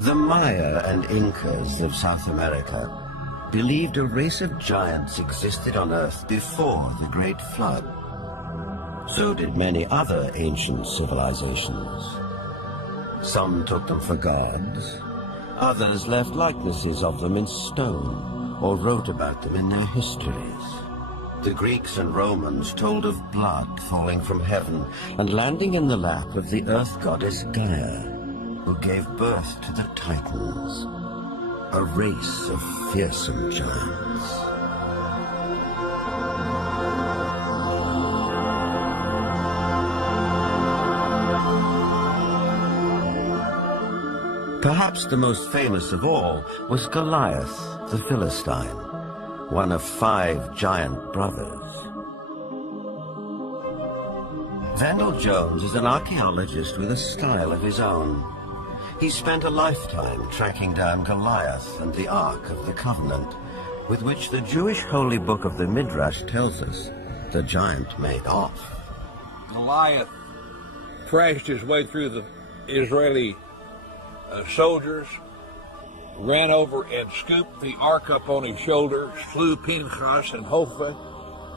The Maya and Incas of South America believed a race of giants existed on Earth before the Great Flood. So did many other ancient civilizations. Some took them for gods, others left likenesses of them in stone or wrote about them in their histories. The Greeks and Romans told of blood falling from heaven and landing in the lap of the earth goddess Gaia, who gave birth to the Titans, a race of fearsome giants. Perhaps the most famous of all was Goliath, the Philistine, one of 5 giant brothers. Vandal Jones is an archaeologist with a style of his own. He spent a lifetime tracking down Goliath and the Ark of the Covenant, with which the Jewish holy book of the Midrash tells us the giant made off. Goliath crashed his way through the Israeli soldiers, ran over and scooped the ark up on his shoulders, slew Pinchas and Hophni,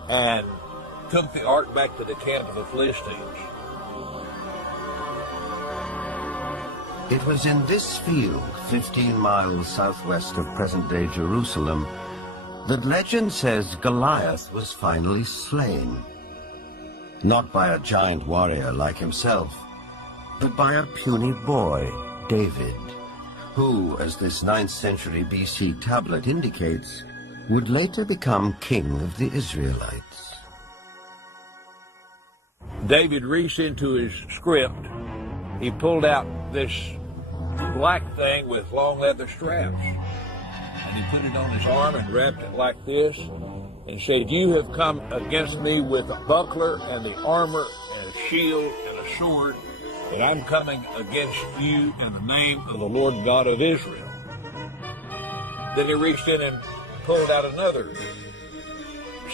and took the ark back to the camp of the Philistines. It was in this field, 15 miles southwest of present-day Jerusalem, that legend says Goliath was finally slain. Not by a giant warrior like himself, but by a puny boy, David, who, as this 9th century BC tablet indicates, would later become king of the Israelites. David reached into his script. He pulled out this black thing with long leather straps, and he put it on his arm and wrapped it like this and said, "You have come against me with a buckler and the armor and a shield and a sword, and I'm coming against you in the name of the Lord God of Israel." Then he reached in and pulled out another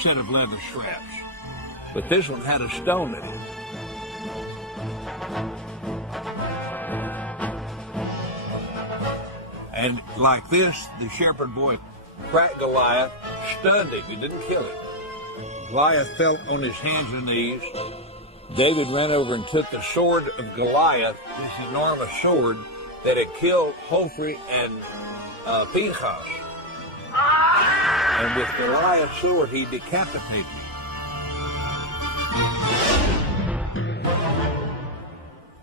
set of leather straps, but this one had a stone in it. And like this, the shepherd boy cracked Goliath, stunned him. He didn't kill him. Goliath fell on his hands and knees. David ran over and took the sword of Goliath, this enormous sword that had killed Hophni and Pinchas. And with Goliath's sword, he decapitated him.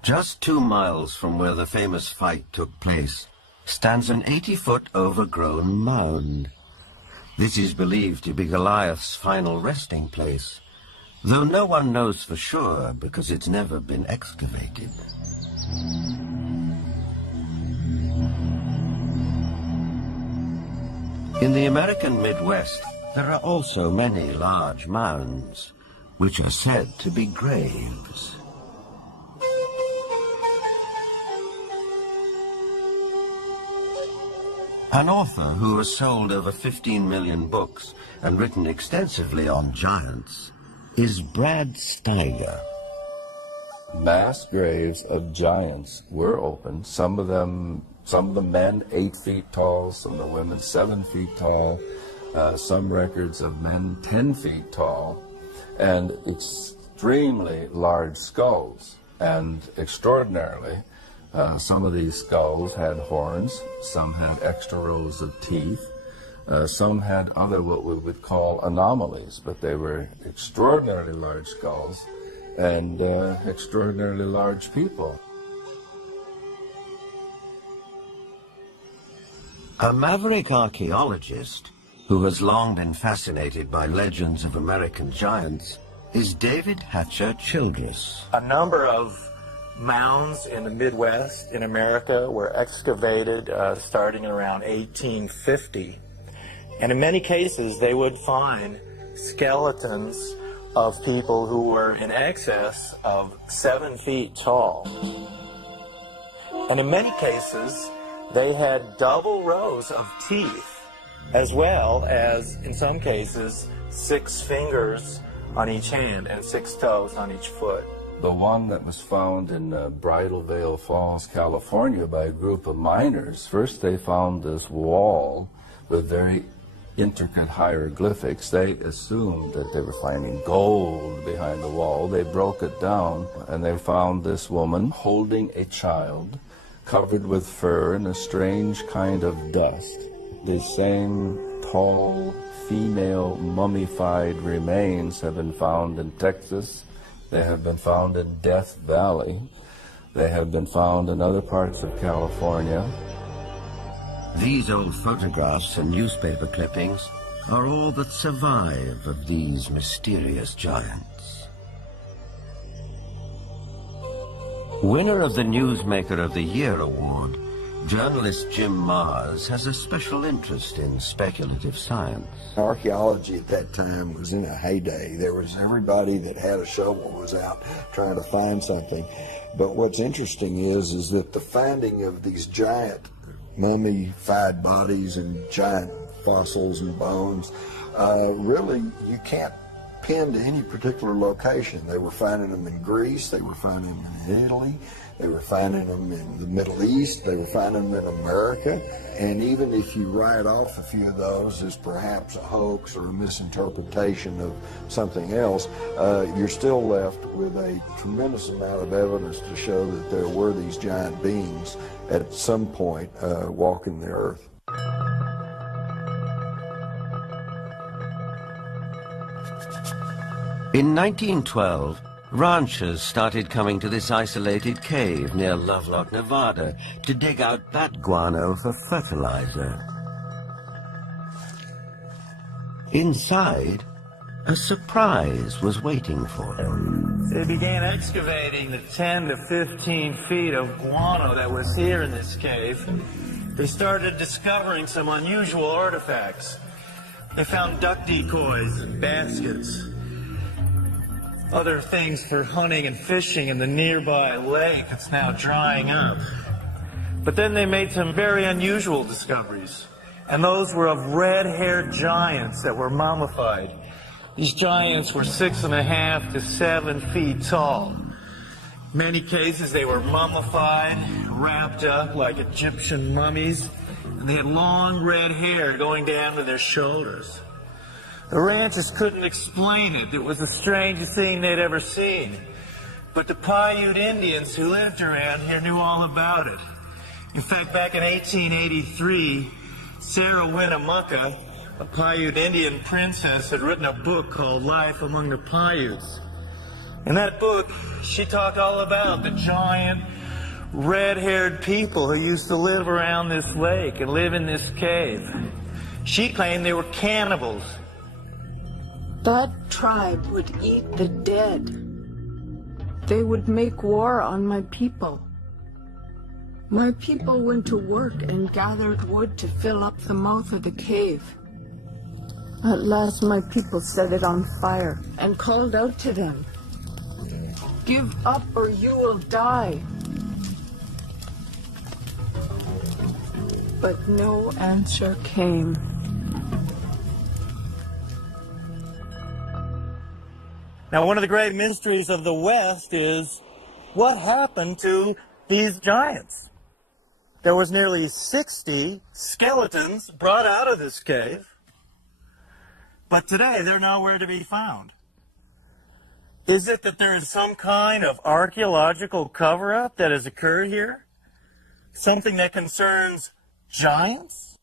Just 2 miles from where the famous fight took place stands an 80-foot overgrown mound. This is believed to be Goliath's final resting place, though no one knows for sure because it's never been excavated. In the American Midwest, there are also many large mounds, which are said to be graves. An author who has sold over 15 million books and written extensively on giants is Brad Steiger. Mass graves of giants were opened. Some of the men 8 feet tall, some of the women 7 feet tall, some records of men 10 feet tall, and extremely large skulls. And extraordinarily, some of these skulls had horns, some had extra rows of teeth, some had other what we would call anomalies, but they were extraordinarily large skulls and extraordinarily large people. A maverick archaeologist who has long been fascinated by legends of American giants is David Hatcher Childress. A number of mounds in the Midwest in America were excavated starting around 1850. And in many cases, they would find skeletons of people who were in excess of 7 feet tall. And in many cases, they had double rows of teeth, as well as, in some cases, 6 fingers on each hand and 6 toes on each foot. The one that was found in Bridal Veil Falls, California by a group of miners. First they found this wall with very intricate hieroglyphics. They assumed that they were finding gold behind the wall. They broke it down and they found this woman holding a child covered with fur and a strange kind of dust. The same tall female mummified remains have been found in Texas. They have been found in Death Valley. They have been found in other parts of California. These old photographs and newspaper clippings are all that survive of these mysterious giants. Winner of the Newsmaker of the Year award, journalist Jim Mars has a special interest in speculative science. Archaeology at that time was in a heyday. There was everybody that had a shovel was out trying to find something. But what's interesting is that the finding of these giant mummified bodies and giant fossils and bones, really you can't pin to any particular location. They were finding them in Greece, they were finding them in Italy, they were finding them in the Middle East, they were finding them in America, and even if you write off a few of those as perhaps a hoax or a misinterpretation of something else, you're still left with a tremendous amount of evidence to show that there were these giant beings at some point walking the earth. In 1912, ranchers started coming to this isolated cave near Lovelock, Nevada, to dig out bat guano for fertilizer. Inside, a surprise was waiting for them. They began excavating the 10 to 15 feet of guano that was here in this cave. They started discovering some unusual artifacts. They found duck decoys and baskets, other things for hunting and fishing in the nearby lake that's now drying up. But then they made some very unusual discoveries, and those were of red-haired giants that were mummified. These giants were 6.5 to 7 feet tall. In many cases they were mummified, wrapped up like Egyptian mummies, and they had long red hair going down to their shoulders. The ranchers couldn't explain it. It was the strangest thing they'd ever seen. But the Paiute Indians who lived around here knew all about it. In fact, back in 1883, Sarah Winnemucca, a Paiute Indian princess, had written a book called Life Among the Paiutes. In that book, she talked all about the giant, red-haired people who used to live around this lake and live in this cave. She claimed they were cannibals. That tribe would eat the dead. They would make war on my people. My people went to work and gathered wood to fill up the mouth of the cave. At last my people set it on fire and called out to them, "Give up or you will die." But no answer came. Now, one of the great mysteries of the West is what happened to these giants. There was nearly 60 skeletons brought out of this cave, but today they're nowhere to be found. Is it that there is some kind of archaeological cover-up that has occurred here? Something that concerns giants?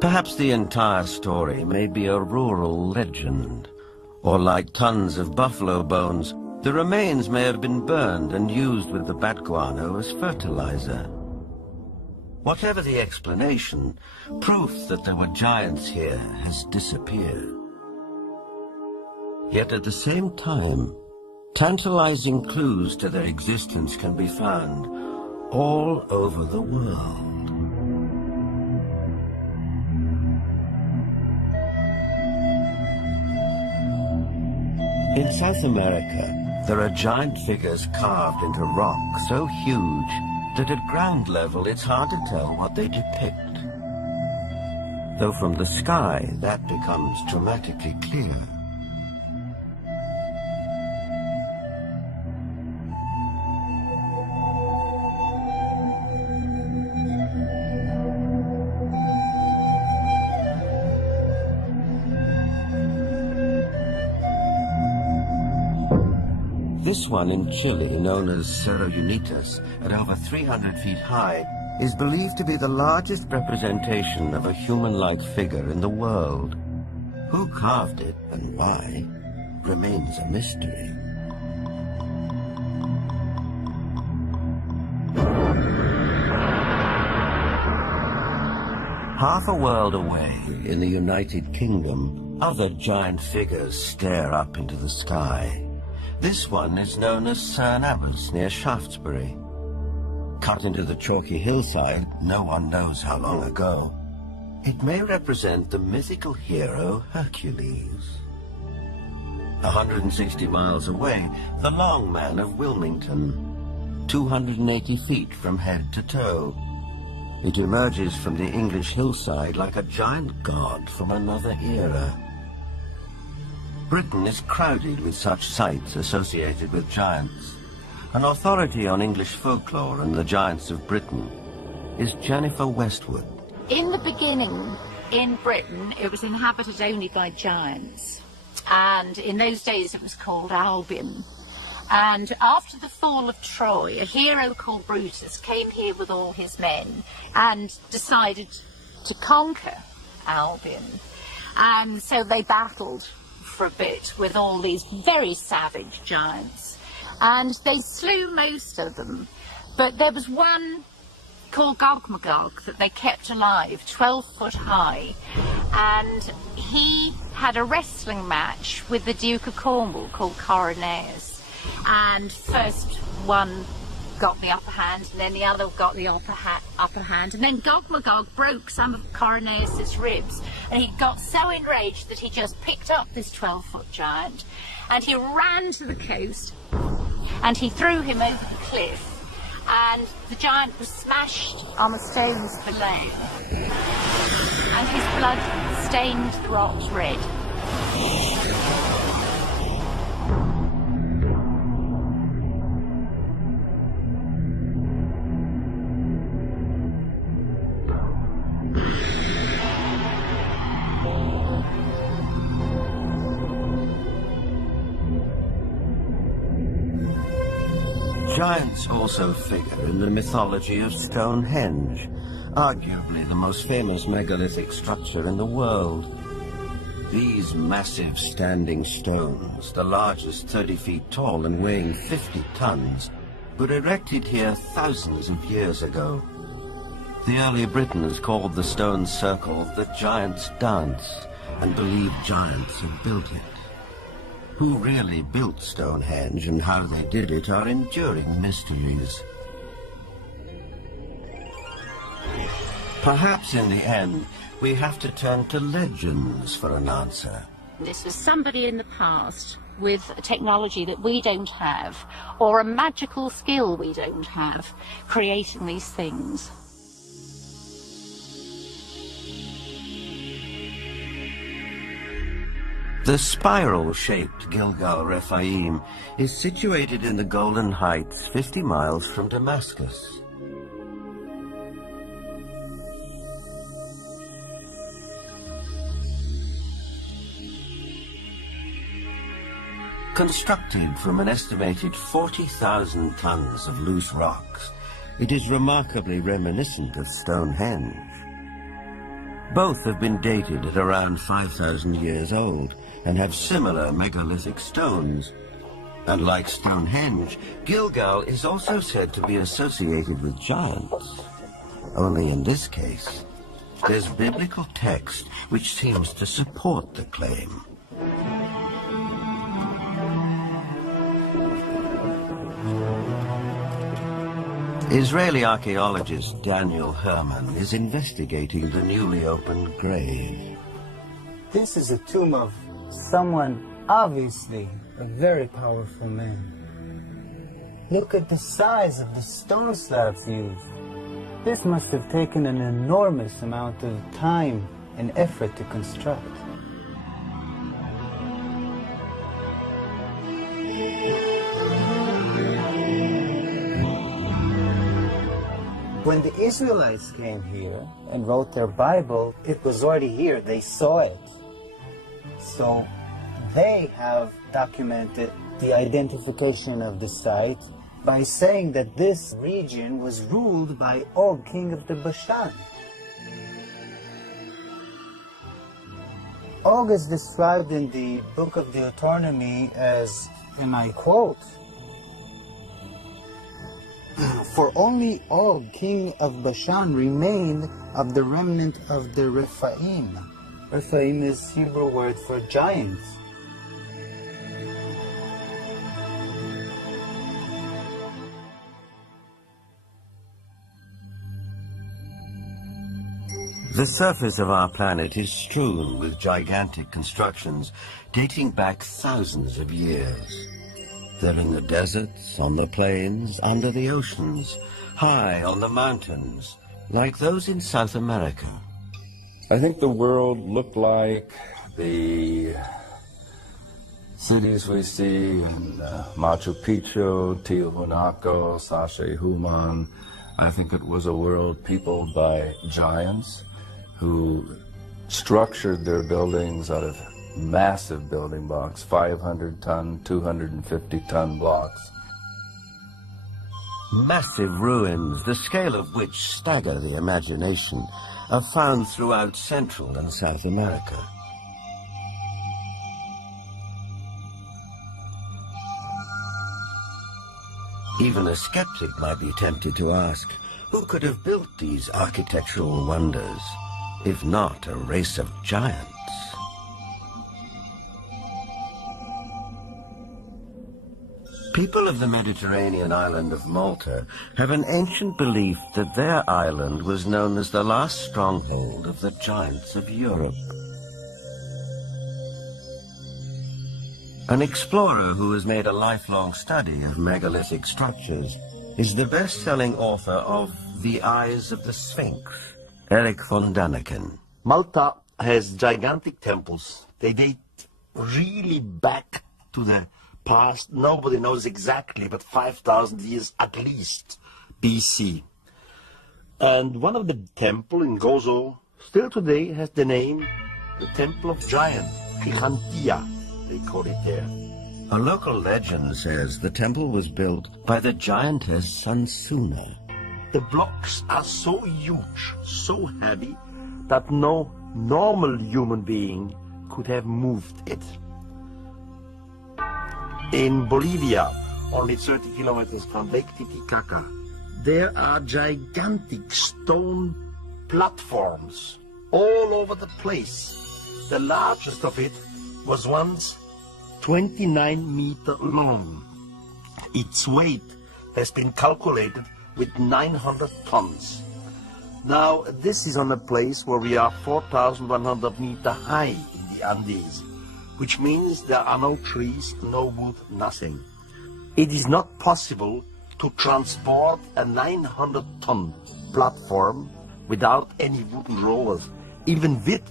Perhaps the entire story may be a rural legend, or like tons of buffalo bones, the remains may have been burned and used with the bat guano as fertilizer. Whatever the explanation, proof that there were giants here has disappeared. Yet at the same time, tantalizing clues to their existence can be found all over the world. In South America, there are giant figures carved into rock so huge that at ground level it's hard to tell what they depict. Though from the sky that becomes dramatically clear. This one in Chile, known as Cerro Unitas, at over 300 feet high, is believed to be the largest representation of a human-like figure in the world. Who carved it and why remains a mystery. Half a world away, in the United Kingdom, other giant figures stare up into the sky. This one is known as Cerne Abbas near Shaftesbury. Cut into the chalky hillside, no one knows how long ago. It may represent the mythical hero Hercules. 160 miles away, the Long Man of Wilmington, 280 feet from head to toe. It emerges from the English hillside like a giant god from another era. Britain is crowded with such sites associated with giants. An authority on English folklore and the giants of Britain is Jennifer Westwood. In the beginning, in Britain, it was inhabited only by giants. And in those days, it was called Albion. And after the fall of Troy, a hero called Brutus came here with all his men and decided to conquer Albion. And so they battled for a bit with all these very savage giants. And they slew most of them. But there was one called Gog-Magog that they kept alive, 12 foot high. And he had a wrestling match with the Duke of Cornwall called Coronaeus. And first one got the upper hand, and then the other got the upper hand, and then Gog-Magog broke some of Coronaeus' ribs, and he got so enraged that he just picked up this 12-foot giant, and he ran to the coast, and he threw him over the cliff, and the giant was smashed on the stones below, and his blood stained the rocks red. Giants also figure in the mythology of Stonehenge, arguably the most famous megalithic structure in the world. These massive standing stones, the largest 30 feet tall and weighing 50 tons, were erected here thousands of years ago. The early Britons called the stone circle the Giant's Dance and believed giants had built it. Who really built Stonehenge and how they did it are enduring mysteries. Perhaps in the end, we have to turn to legends for an answer. This was somebody in the past with a technology that we don't have, or a magical skill we don't have, creating these things. The spiral-shaped Gilgal Rephaim is situated in the Golden Heights, 50 miles from Damascus. Constructed from an estimated 40,000 tons of loose rocks, it is remarkably reminiscent of Stonehenge. Both have been dated at around 5,000 years old and have similar megalithic stones. And like Stonehenge, Gilgal is also said to be associated with giants. Only in this case, there's biblical text which seems to support the claim. Israeli archaeologist Daniel Herman is investigating the newly opened grave. This is a tomb of someone, obviously a very powerful man. Look at the size of the stone slabs used. This must have taken an enormous amount of time and effort to construct. When the Israelites came here and wrote their Bible, it was already here. They saw it. So they have documented the identification of the site by saying that this region was ruled by Og, king of the Bashan. Og is described in the Book of Deuteronomy as, and I quote, "For only Og, king of Bashan, remained of the remnant of the Rephaim." Rephaim is Hebrew word for giants. The surface of our planet is strewn with gigantic constructions dating back thousands of years. They're in the deserts, on the plains, under the oceans, high on the mountains, like those in South America. I think the world looked like the cities we see in Machu Picchu, Tiwanaku, Sacsayhuaman. I think it was a world peopled by giants who structured their buildings out of massive building blocks, 500-ton, 250-ton blocks. Massive ruins, the scale of which stagger the imagination, are found throughout Central and South America. Even a skeptic might be tempted to ask, who could have built these architectural wonders, if not a race of giants? People of the Mediterranean island of Malta have an ancient belief that their island was known as the last stronghold of the giants of Europe. An explorer who has made a lifelong study of megalithic structures is the best-selling author of The Eyes of the Sphinx, Eric von Daniken. Malta has gigantic temples. They date really back to the past. Nobody knows exactly, but 5,000 years at least BC. And one of the temples in Gozo still today has the name the Temple of Giants, Gigantia, they call it there. A local legend says the temple was built by the giantess Sansuna. The blocks are so huge, so heavy, that no normal human being could have moved it. In Bolivia, only 30 kilometers from Lake Titicaca, there are gigantic stone platforms all over the place. The largest of it was once 29 meters long. Its weight has been calculated with 900 tons. Now, this is on a place where we are 4,100 meters high in the Andes, which means there are no trees, no wood, nothing. It is not possible to transport a 900-ton platform without any wooden rollers. Even with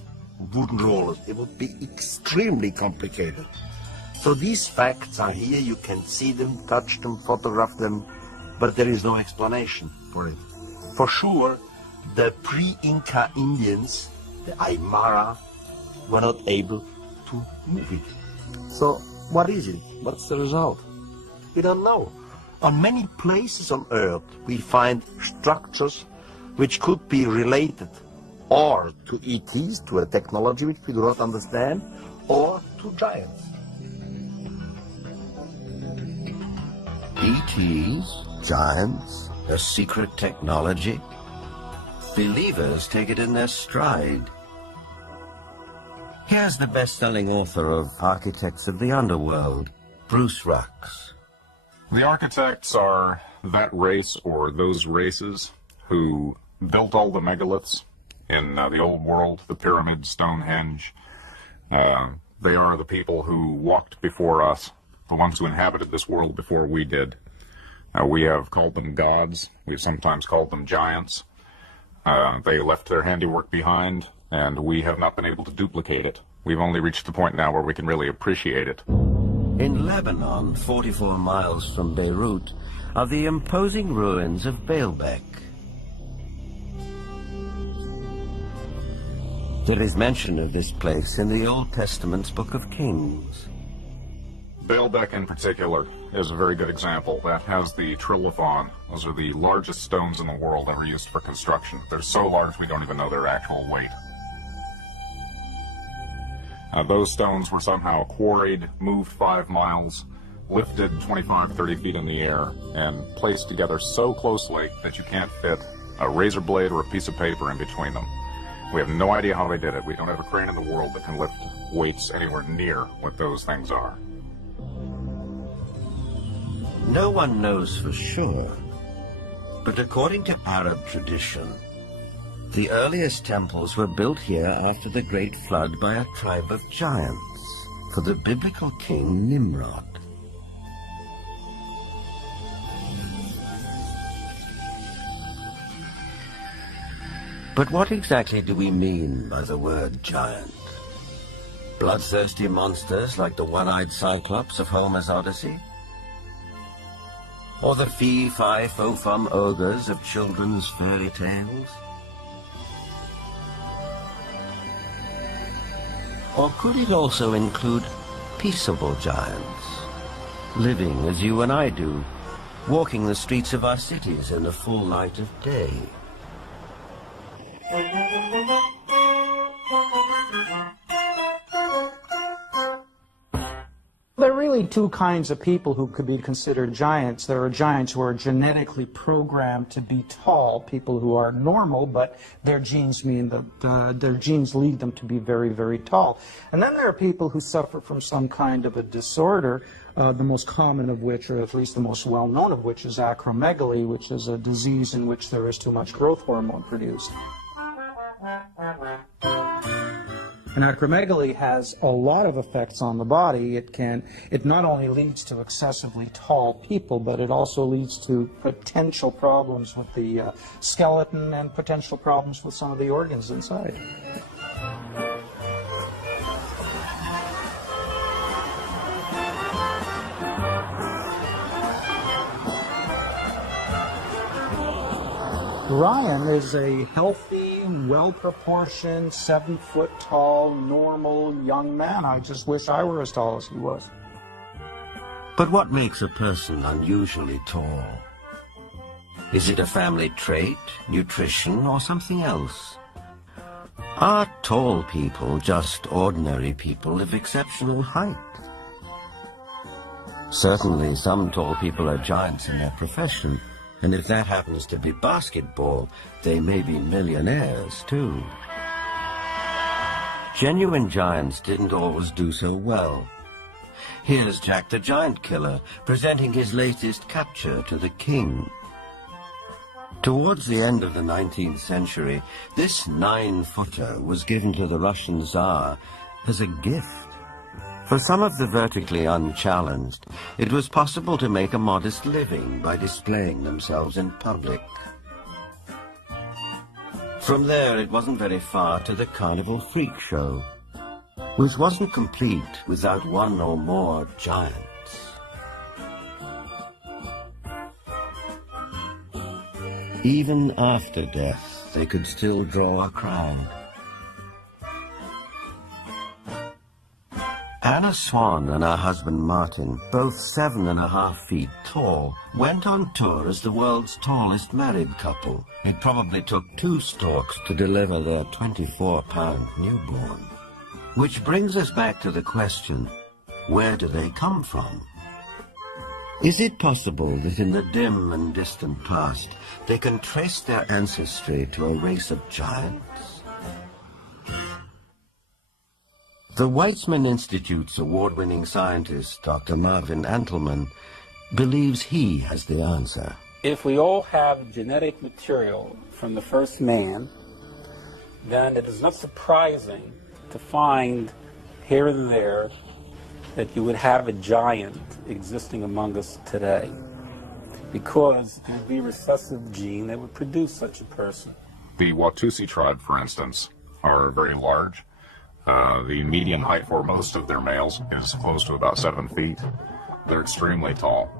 wooden rollers, it would be extremely complicated. So these facts are here. You can see them, touch them, photograph them, but there is no explanation for it. For sure, the pre-Inca Indians, the Aymara, were not able to move it. So what is it? What's the result? We don't know. On many places on Earth, we find structures which could be related or to ETs, to a technology which we do not understand, or to giants. ETs, giants, a secret technology. Believers take it in their stride. Here's the best-selling author of Architects of the Underworld, Bruce Rux. The architects are that race or those races who built all the megaliths in the old world, the pyramids, Stonehenge. They are the people who walked before us, the ones who inhabited this world before we did. We have called them gods. We've sometimes called them giants. They left their handiwork behind, and we have not been able to duplicate it. We've only reached the point now where we can really appreciate it. In Lebanon, 44 miles from Beirut, are the imposing ruins of Baalbek. There is mention of this place in the Old Testament's Book of Kings. Baalbek in particular is a very good example. That has the trilithon. Those are the largest stones in the world ever used for construction. They're so large we don't even know their actual weight. Those stones were somehow quarried, moved 5 miles, lifted 25, 30 feet in the air, and placed together so closely that you can't fit a razor blade or a piece of paper in between them. We have no idea how they did it. We don't have a crane in the world that can lift weights anywhere near what those things are. No one knows for sure, but according to Arab tradition, the earliest temples were built here after the Great Flood by a tribe of giants for the biblical king Nimrod. But what exactly do we mean by the word giant? Bloodthirsty monsters like the one-eyed Cyclops of Homer's Odyssey? Or the fee-fi-fo-fum ogres of children's fairy tales? Or could it also include peaceable giants, living as you and I do, walking the streets of our cities in the full light of day? There are really two kinds of people who could be considered giants. There are giants who are genetically programmed to be tall, people who are normal, but their genes mean that their genes lead them to be very, very tall. And then there are people who suffer from some kind of a disorder, the most common of which, or at least the most well-known of which, is acromegaly, which is a disease in which there is too much growth hormone produced. And acromegaly has a lot of effects on the body. It not only leads to excessively tall people, but it also leads to potential problems with the skeleton and potential problems with some of the organs inside. Ryan is a healthy, well-proportioned, 7-foot-tall, normal young man. I just wish I were as tall as he was. But what makes a person unusually tall? Is it a family trait, nutrition, or something else? Are tall people just ordinary people of exceptional height? Certainly some tall people are giants in their profession. And if that happens to be basketball, they may be millionaires, too. Genuine giants didn't always do so well. Here's Jack the Giant Killer presenting his latest capture to the king. Towards the end of the 19th century, this 9-footer was given to the Russian Tsar as a gift. For some of the vertically unchallenged, it was possible to make a modest living by displaying themselves in public. From there, it wasn't very far to the carnival freak show, which wasn't complete without one or more giants. Even after death, they could still draw a crowd. Anna Swan and her husband Martin, both 7.5 feet tall, went on tour as the world's tallest married couple. It probably took 2 storks to deliver their 24-pound newborn. Which brings us back to the question, where do they come from? Is it possible that in the dim and distant past, they can trace their ancestry to a race of giants? The Weizmann Institute's award-winning scientist, Dr. Marvin Antelman, believes he has the answer. If we all have genetic material from the first man, then it is not surprising to find here and there that you would have a giant existing among us today, because it would be a recessive gene that would produce such a person. The Watusi tribe, for instance, are very large. The median height for most of their males is close to about 7 feet. They're extremely tall.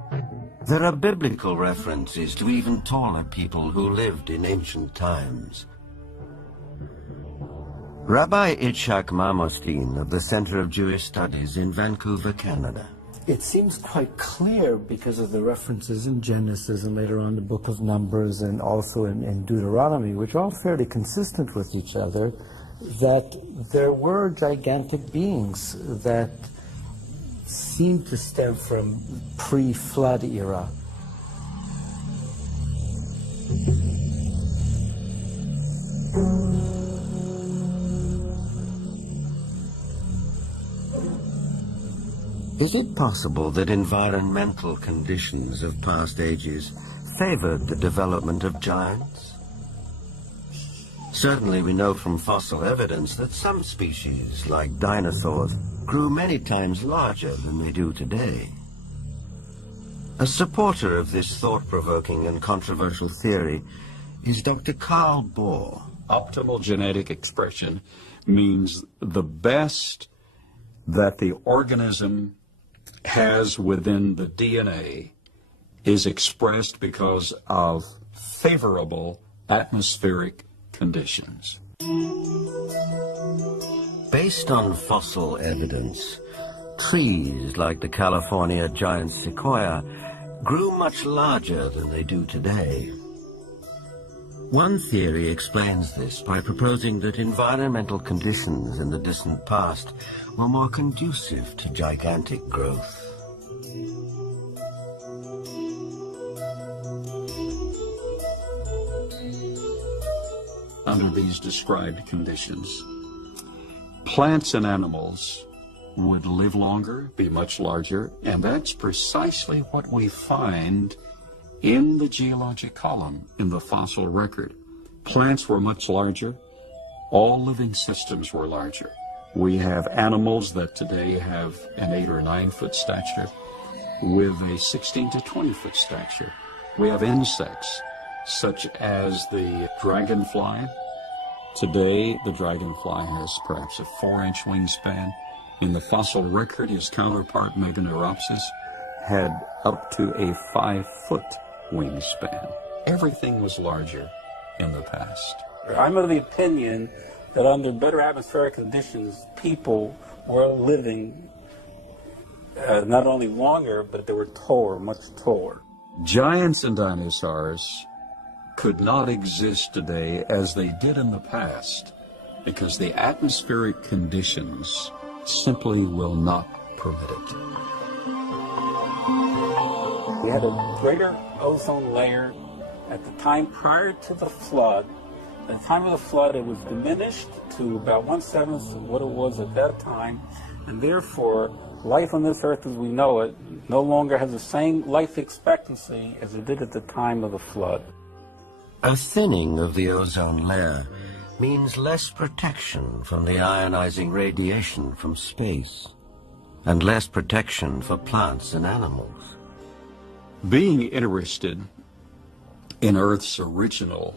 There are biblical references to even taller people who lived in ancient times. Rabbi Itzhak Marmostin of the Center of Jewish Studies in Vancouver, Canada. it seems quite clear because of the references in Genesis and later on the book of Numbers and also in Deuteronomy, which are all fairly consistent with each other, that there were gigantic beings that seem to stem from pre-flood era. Is it possible that environmental conditions of past ages favored the development of giants? Certainly we know from fossil evidence that some species, like dinosaurs, grew many times larger than they do today. A supporter of this thought-provoking and controversial theory is Dr. Carl Bohr. Optimal genetic expression means the best that the organism has within the DNA is expressed because of favorable atmospheric conditions. Based on fossil evidence, trees like the California giant sequoia grew much larger than they do today. One theory explains this by proposing that environmental conditions in the distant past were more conducive to gigantic growth. Under these described conditions, plants and animals would live longer, be much larger, and that's precisely what we find in the geologic column in the fossil record. Plants were much larger. All living systems were larger. We have animals that today have an 8 or 9 foot stature with a 16 to 20 foot stature. We have insects such as the dragonfly. Today, the dragonfly has perhaps a 4-inch wingspan. In the fossil record, his counterpart, Meganeuropsis, had up to a 5-foot wingspan. Everything was larger in the past. I'm of the opinion that under better atmospheric conditions, people were living not only longer, but they were taller, much taller. Giants and dinosaurs could not exist today as they did in the past because the atmospheric conditions simply will not permit it. We had a greater ozone layer at the time prior to the flood. At the time of the flood, it was diminished to about 1/7 of what it was at that time, and therefore, life on this earth as we know it no longer has the same life expectancy as it did at the time of the flood. A thinning of the ozone layer means less protection from the ionizing radiation from space, and less protection for plants and animals. Being interested in Earth's original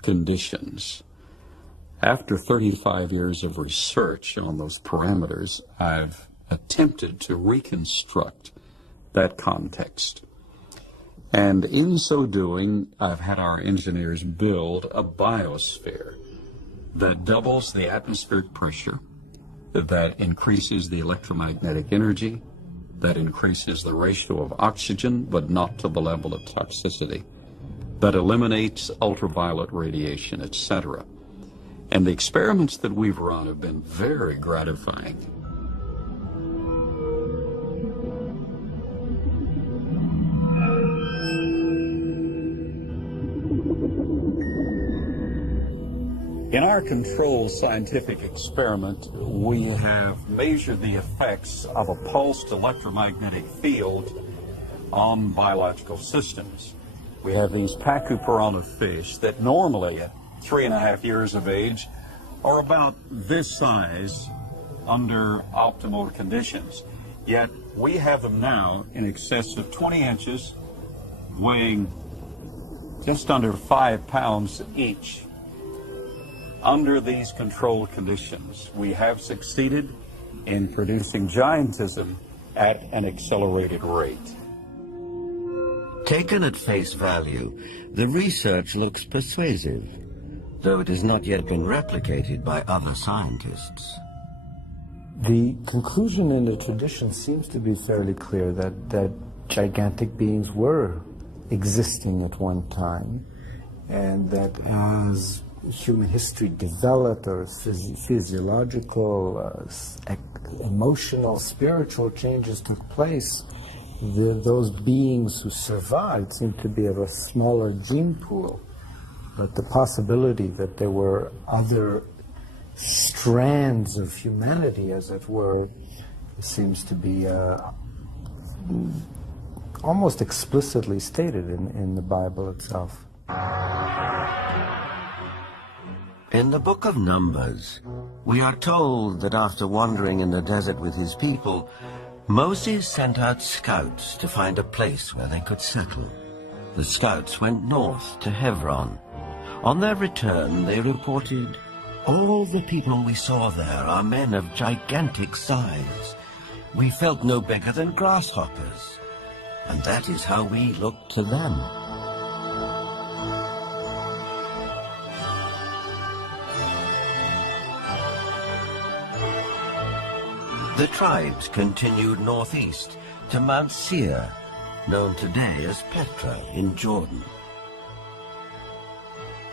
conditions, after 35 years of research on those parameters, I've attempted to reconstruct that context. And in so doing, I've had our engineers build a biosphere that doubles the atmospheric pressure, that increases the electromagnetic energy, that increases the ratio of oxygen, but not to the level of toxicity, that eliminates ultraviolet radiation, etc. And the experiments that we've run have been very gratifying. In our controlled scientific experiment, we have measured the effects of a pulsed electromagnetic field on biological systems. We have these Pacu fish that normally at 3.5 years of age are about this size under optimal conditions. Yet we have them now in excess of 20 inches, weighing just under 5 pounds each. Under these controlled conditions, we have succeeded in producing giantism at an accelerated rate. Taken at face value, the research looks persuasive, though it has not yet been replicated by other scientists. The conclusion in the tradition seems to be fairly clear that gigantic beings were existing at one time, and that as human history developed, or physiological, emotional, spiritual changes took place, those beings who survived seemed to be of a smaller gene pool. But the possibility that there were other strands of humanity, as it were, seems to be almost explicitly stated in the Bible itself. In the book of Numbers, we are told that after wandering in the desert with his people, Moses sent out scouts to find a place where they could settle. The scouts went north to Hebron. On their return, they reported, "All the people we saw there are men of gigantic size. We felt no bigger than grasshoppers, and that is how we looked to them." The tribes continued northeast to Mount Seir, known today as Petra in Jordan.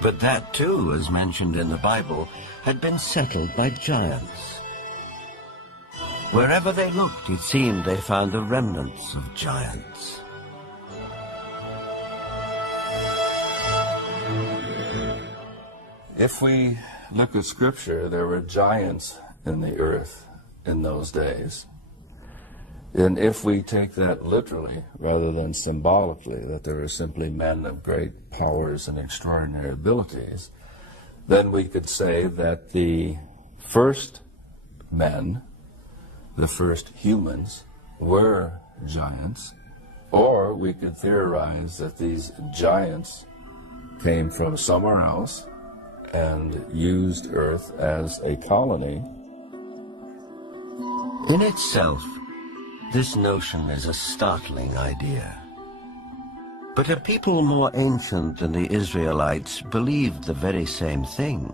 But that too, as mentioned in the Bible, had been settled by giants. Wherever they looked, it seemed they found the remnants of giants. If we look at Scripture, there were giants in the earth in those days. And if we take that literally rather than symbolically, that there are simply men of great powers and extraordinary abilities, then we could say that the first men, the first humans, were giants, or we could theorize that these giants came from somewhere else and used Earth as a colony. In itself, this notion is a startling idea. But a people more ancient than the Israelites believed the very same thing.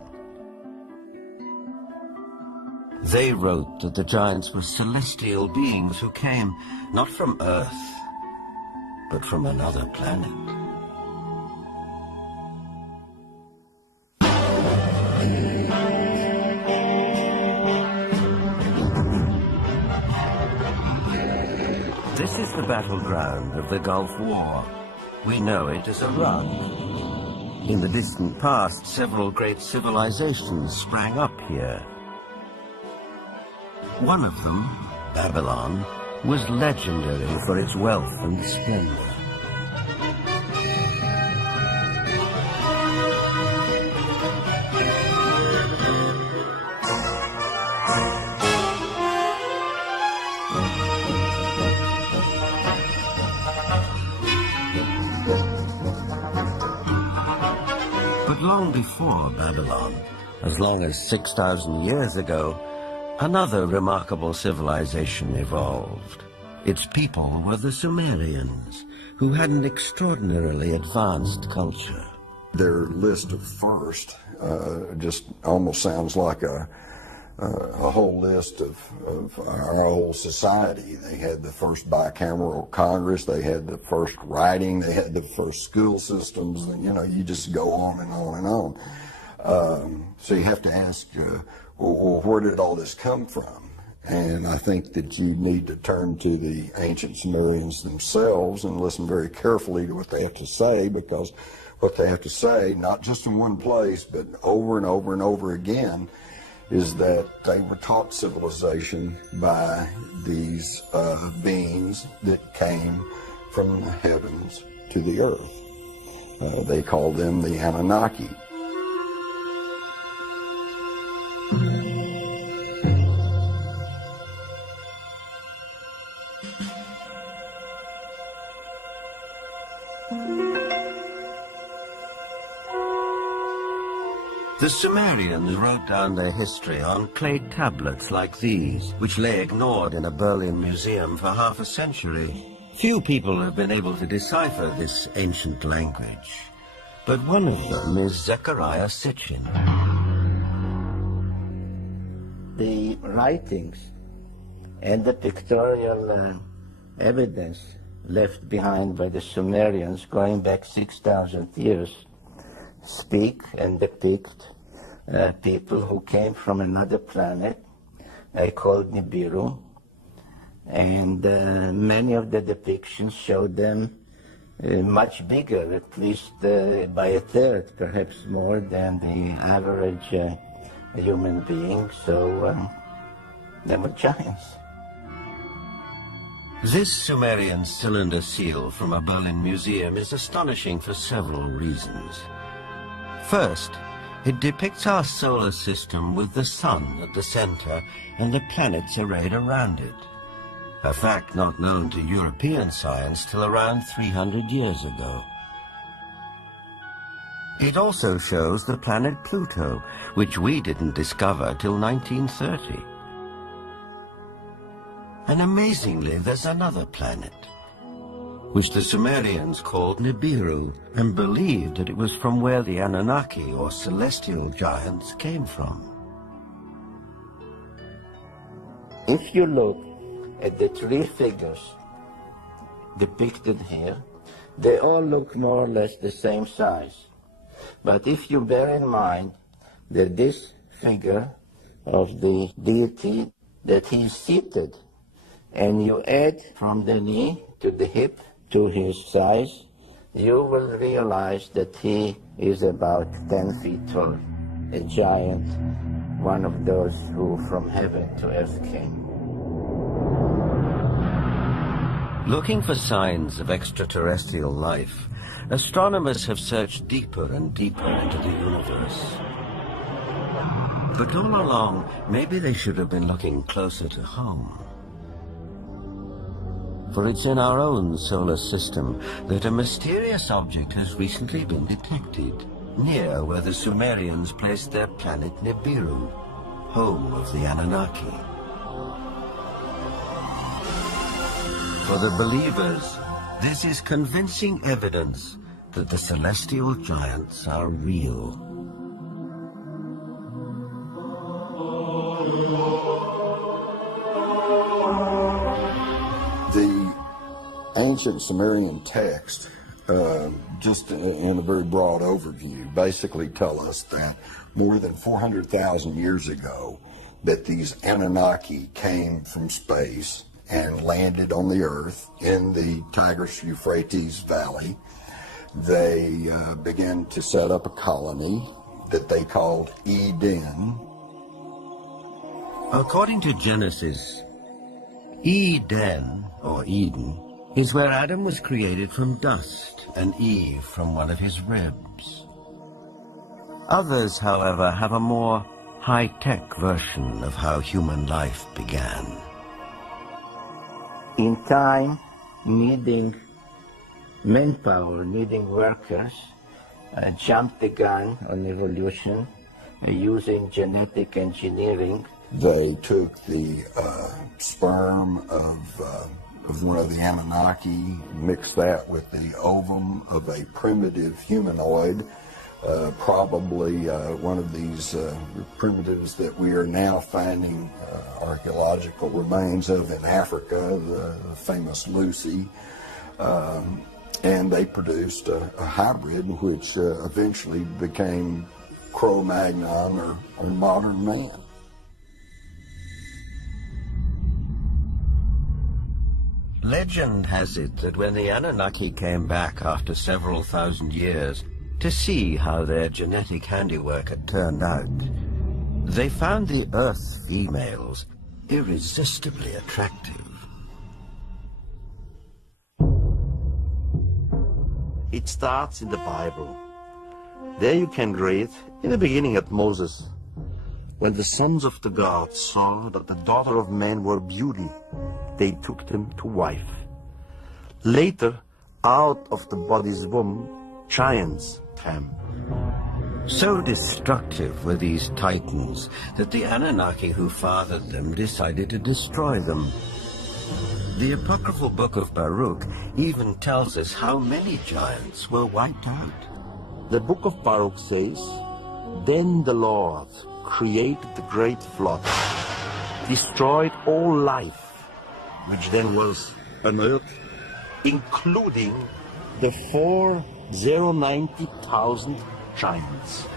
They wrote that the giants were celestial beings who came not from Earth, but from another planet. This is the battleground of the Gulf War. We know it as Iraq. In the distant past, several great civilizations sprang up here. One of them, Babylon, was legendary for its wealth and splendor. But long before Babylon, as long as 6,000 years ago, another remarkable civilization evolved. Its people were the Sumerians, who had an extraordinarily advanced culture. Their list of first just almost sounds like a whole list of our whole society. They had the first bicameral Congress, they had the first writing, they had the first school systems, you know, you just go on and on and on. So you have to ask, well, where did all this come from? And I think that you need to turn to the ancient Sumerians themselves and listen very carefully to what they have to say, because what they have to say, not just in one place, but over and over and over again, is that they were taught civilization by these beings that came from the heavens to the earth. They called them the Anunnaki. The Sumerians wrote down their history on clay tablets like these, which lay ignored in a Berlin museum for half a century. Few people have been able to decipher this ancient language, but one of them is Zechariah Sitchin. The writings And the pictorial evidence left behind by the Sumerians going back 6,000 years speak and depict people who came from another planet called Nibiru. And many of the depictions show them much bigger, at least by a third, perhaps more than the average human being. So they were giants. This Sumerian cylinder seal from a Berlin museum is astonishing for several reasons. First, it depicts our solar system with the sun at the center and the planets arrayed around it, a fact not known to European science till around 300 years ago. It also shows the planet Pluto, which we didn't discover till 1930. And amazingly, there's another planet, which the Sumerians called Nibiru, and believed that it was from where the Anunnaki, or celestial giants, came from. If you look at the three figures depicted here, they all look more or less the same size. But if you bear in mind that this figure of the deity, that he's seated, and you add from the knee to the hip to his size, you will realize that he is about 10 feet tall, a giant, one of those who from heaven to earth came. Looking for signs of extraterrestrial life, astronomers have searched deeper and deeper into the universe. But all along, maybe they should have been looking closer to home. For it's in our own solar system that a mysterious object has recently been detected, near where the Sumerians placed their planet Nibiru, home of the Anunnaki. For the believers, this is convincing evidence that the celestial giants are real. The ancient Sumerian text, just in a very broad overview, basically tell us that more than 400,000 years ago, that these Anunnaki came from space and landed on the earth in the Tigris-Euphrates Valley. They began to set up a colony that they called Eden. According to Genesis, Eden, or Eden, is where Adam was created from dust and Eve from one of his ribs. Others, however, have a more high-tech version of how human life began. In time, needing manpower, needing workers, jumped the gun on evolution using genetic engineering. They took the sperm of one of the Anunnaki, mixed that with the ovum of a primitive humanoid, probably one of these primitives that we are now finding archaeological remains of in Africa, the famous Lucy. And they produced a hybrid which eventually became Cro-Magnon, or modern man. Legend has it that when the Anunnaki came back after several thousand years to see how their genetic handiwork had turned out, they found the Earth females irresistibly attractive. It starts in the Bible. There you can read, in the beginning at Moses, when the sons of the gods saw that the daughter of man were beauty, they took them to wife. Later, out of the body's womb, giants came. So destructive were these titans that the Anunnaki who fathered them decided to destroy them. The apocryphal book of Baruch even tells us how many giants were wiped out. The book of Baruch says, "Then the Lord created the great flood, destroyed all life, which then was unearthed, including the 90,000 giants.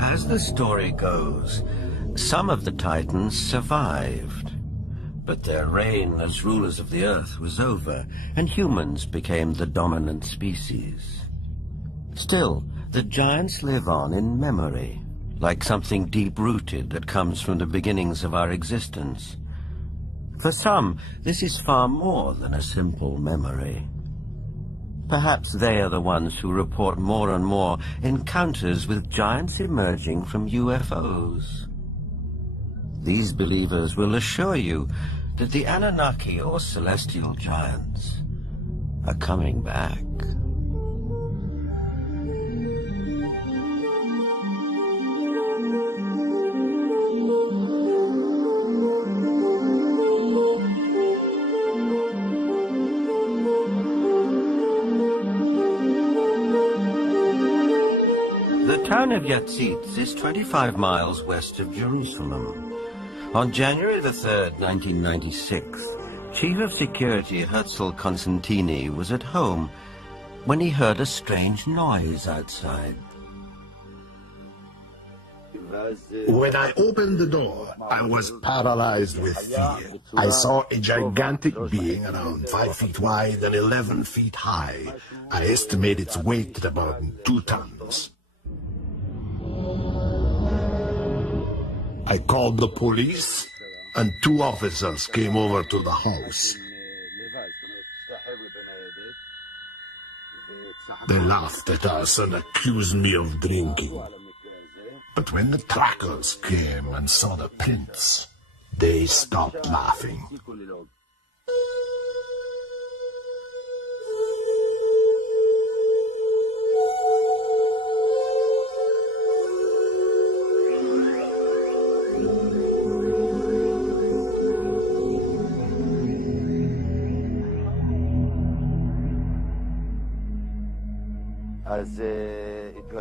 As the story goes, some of the Titans survived, but their reign as rulers of the Earth was over, and humans became the dominant species. Still, the giants live on in memory, like something deep-rooted that comes from the beginnings of our existence. For some, this is far more than a simple memory. Perhaps they are the ones who report more and more encounters with giants emerging from UFOs. These believers will assure you that the Anunnaki or celestial giants are coming back. The town of Yatzitz is 25 miles west of Jerusalem. On January the 3rd, 1996, Chief of Security Herzl Constantini was at home when he heard a strange noise outside. When I opened the door, I was paralyzed with fear. I saw a gigantic being around 5 feet wide and 11 feet high. I estimate its weight at about 2 tons. I called the police, and 2 officers came over to the house. They laughed at us and accused me of drinking. But when the trackers came and saw the prints, they stopped laughing.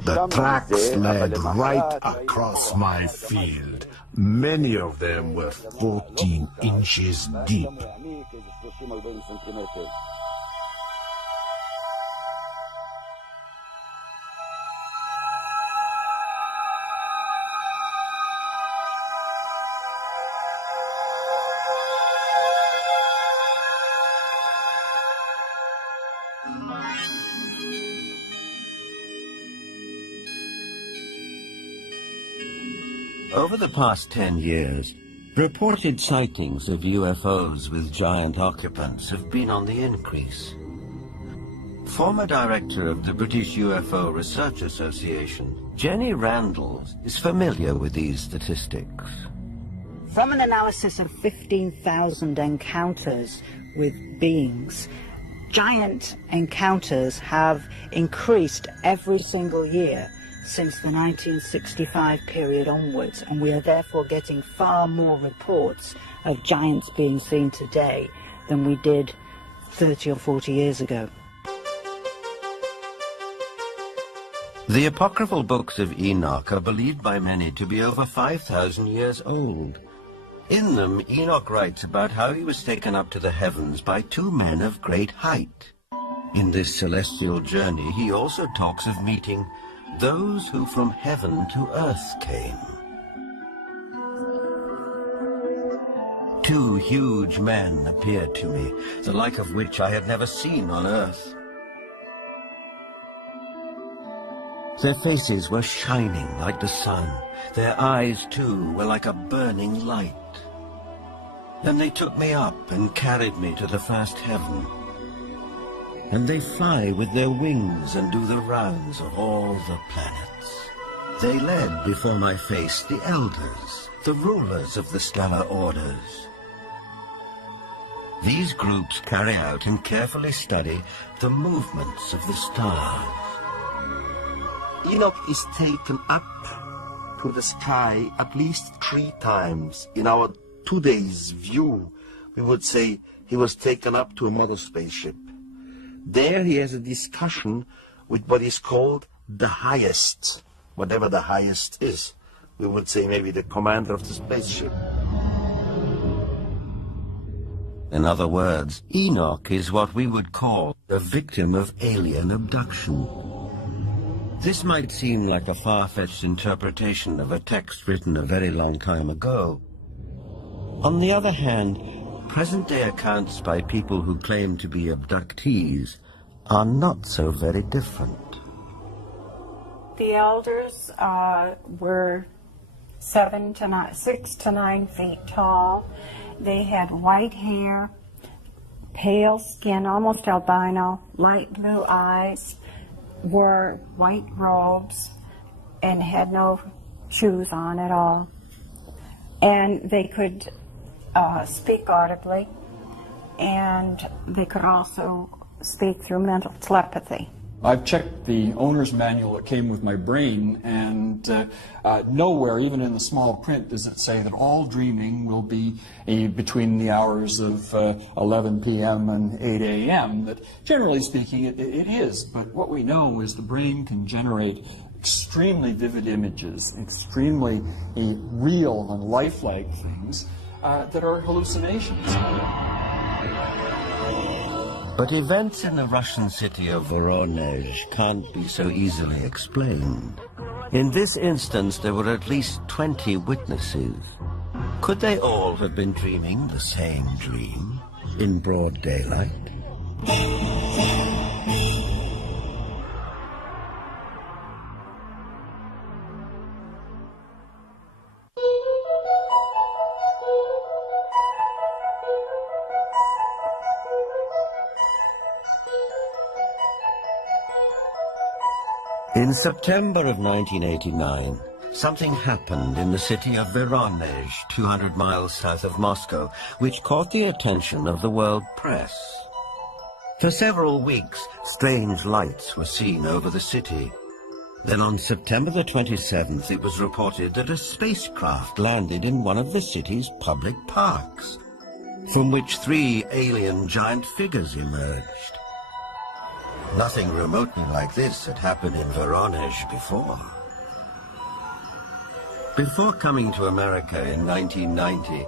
The tracks led right across my field. Many of them were 14 inches deep. Over the past 10 years, reported sightings of UFOs with giant occupants have been on the increase. Former director of the British UFO Research Association, Jenny Randall, is familiar with these statistics. From an analysis of 15,000 encounters with beings, giant encounters have increased every single year since the 1965 period onwards, and we are therefore getting far more reports of giants being seen today than we did 30 or 40 years ago. The apocryphal books of Enoch are believed by many to be over 5,000 years old. In them, Enoch writes about how he was taken up to the heavens by 2 men of great height. In this celestial journey, he also talks of meeting those who from heaven to earth came. 2 huge men appeared to me, the like of which I had never seen on earth. Their faces were shining like the sun. Their eyes, too, were like a burning light. Then they took me up and carried me to the first heaven. And they fly with their wings and do the rounds of all the planets. They led before my face the elders, the rulers of the stellar orders. These groups carry out and carefully study the movements of the stars. Enoch is taken up to the sky at least 3 times. In our today's view, we would say he was taken up to a mother spaceship. There he has a discussion with what is called the highest, whatever the highest is. we would say maybe the commander of the spaceship. In other words, Enoch is what we would call a victim of alien abduction. This might seem like a far-fetched interpretation of a text written a very long time ago. On the other hand, present-day accounts by people who claim to be abductees are not so very different. The elders were 6 to 9 feet tall. They had white hair, pale skin, almost albino, light blue eyes, wore white robes, and had no shoes on at all. And they could speak audibly, and they could also speak through mental telepathy. I've checked the owner's manual that came with my brain, and nowhere, even in the small print, does it say that all dreaming will be between the hours of 11 p.m. and 8 a.m. That, generally speaking, it is. But what we know is the brain can generate extremely vivid images, extremely real and lifelike things that are hallucinations. But events in the Russian city of Voronezh can't be so easily explained. In this instance, there were at least 20 witnesses. Could they all have been dreaming the same dream in broad daylight? In September of 1989, something happened in the city of Voronezh, 200 miles south of Moscow, which caught the attention of the world press. For several weeks, strange lights were seen over the city. Then on September the 27th, it was reported that a spacecraft landed in one of the city's public parks, from which 3 alien giant figures emerged. Nothing remotely like this had happened in Voronezh before. Before coming to America in 1990,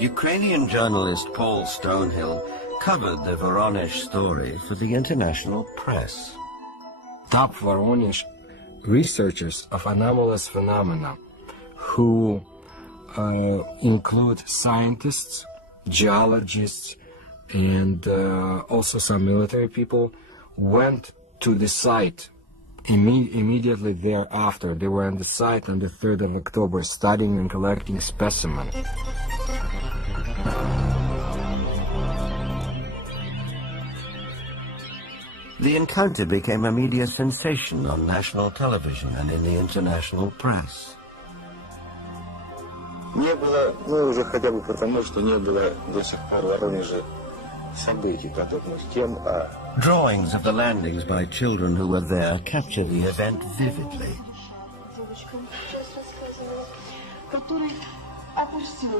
Ukrainian journalist Paul Stonehill covered the Voronezh story for the international press. Top Voronezh researchers of anomalous phenomena, who include scientists, geologists, and also some military people, went to the site immediately thereafter. They were on the site on the 3rd of October studying and collecting specimens. The encounter became a media sensation on national television and in the international press. Не было, ну уже хотя бы потому, что не было до сих пор в Воронеже событий, подобных тем, Drawings of the landings by children who were there capture the event vividly.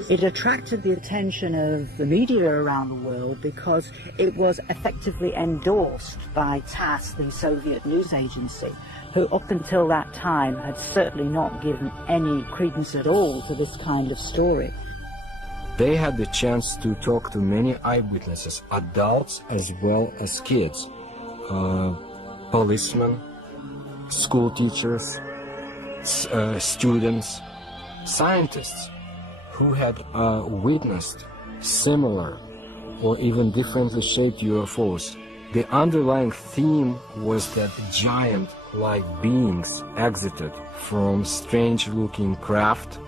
It attracted the attention of the media around the world because it was effectively endorsed by TASS, the Soviet news agency, who up until that time had certainly not given any credence at all to this kind of story. They had the chance to talk to many eyewitnesses, adults as well as kids, policemen, school teachers, students, scientists, who had witnessed similar or even differently shaped UFOs. The underlying theme was that giant-like beings exited from strange-looking craft,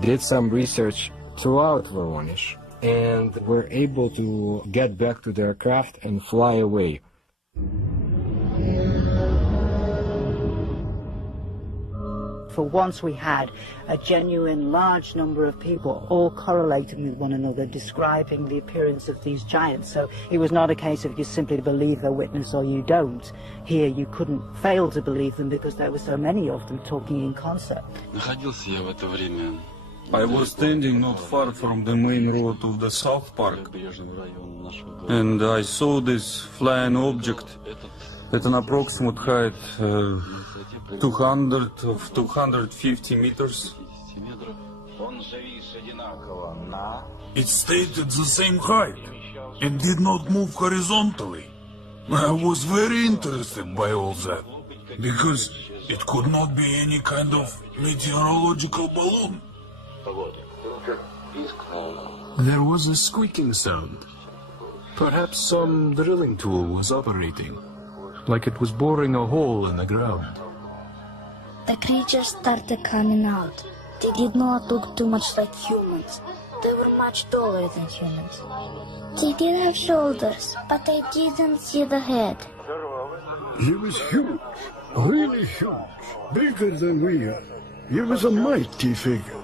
did some research throughout Voronezh, and were able to get back to their craft and fly away. For once we had a genuine large number of people all correlating with one another, describing the appearance of these giants. So it was not a case of you simply believe a witness or you don't. Here you couldn't fail to believe them because there were so many of them talking in concert. I was standing not far from the main road of the South Park, and I saw this flying object at an approximate height 250 meters It stayed at the same height and did not move horizontally. I was very interested by all that, because it could not be any kind of meteorological balloon. There was a squeaking sound. Perhaps some drilling tool was operating, like it was boring a hole in the ground. The creatures started coming out. They did not look too much like humans. They were much taller than humans. They did have shoulders, but I didn't see the head. He was huge, really huge, bigger than we are. He was a mighty figure.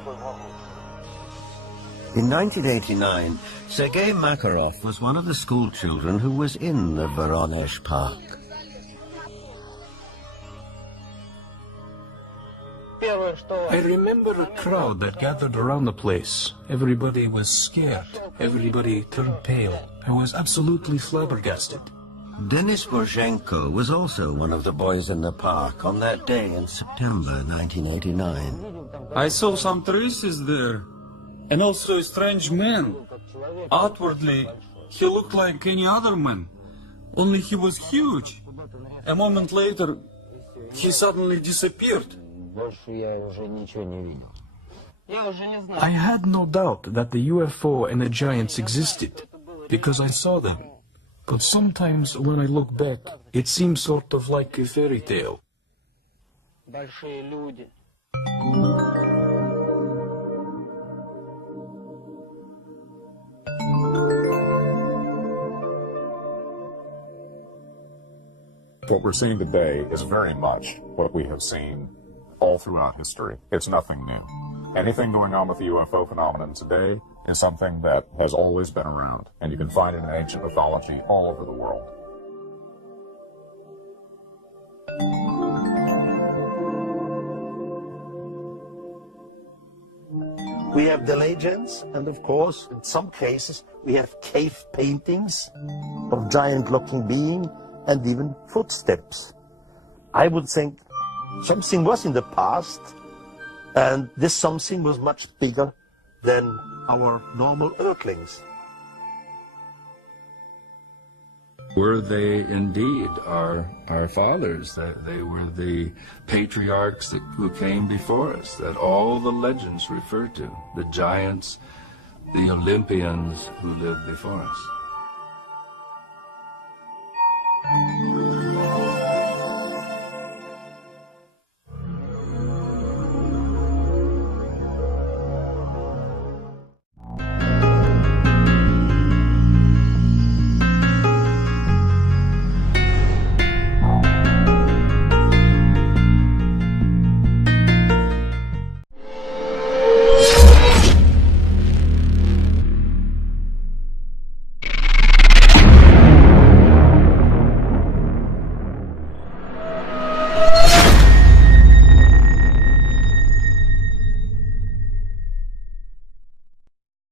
In 1989, Sergei Makarov was one of the school children who was in the Voronezh Park. I remember a crowd that gathered around the place. Everybody was scared. Everybody turned pale. I was absolutely flabbergasted. Denis Borzhenko was also one of the boys in the park on that day in September 1989. I saw some traces there, and also a strange man. Outwardly, he looked like any other man, only he was huge. A moment later, he suddenly disappeared. I had no doubt that the UFO and the giants existed, because I saw them. But sometimes when I look back, it seems sort of like a fairy tale. What we're seeing today is very much what we have seen all throughout history. It's nothing new. Anything going on with the UFO phenomenon today is something that has always been around, and you can find it in ancient mythology all over the world. We have the legends, and of course, in some cases, we have cave paintings of giant-looking beings and even footsteps. I would think something was in the past, and this something was much bigger than our normal earthlings. Were they indeed our fathers? That they were the patriarchs who came before us, that all the legends refer to, the giants, the Olympians who lived before us.